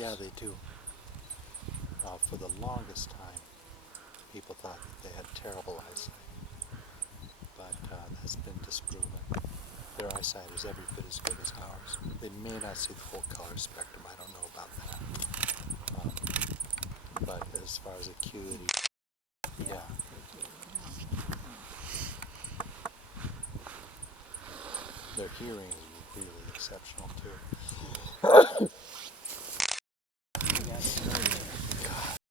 Yeah, they do. For the longest time, people thought that they had terrible eyesight, but that's been disproven. Their eyesight is every bit as good as ours. They may not see the full color spectrum. I don't know about that. But as far as acuity, yeah. Their hearing is really exceptional too.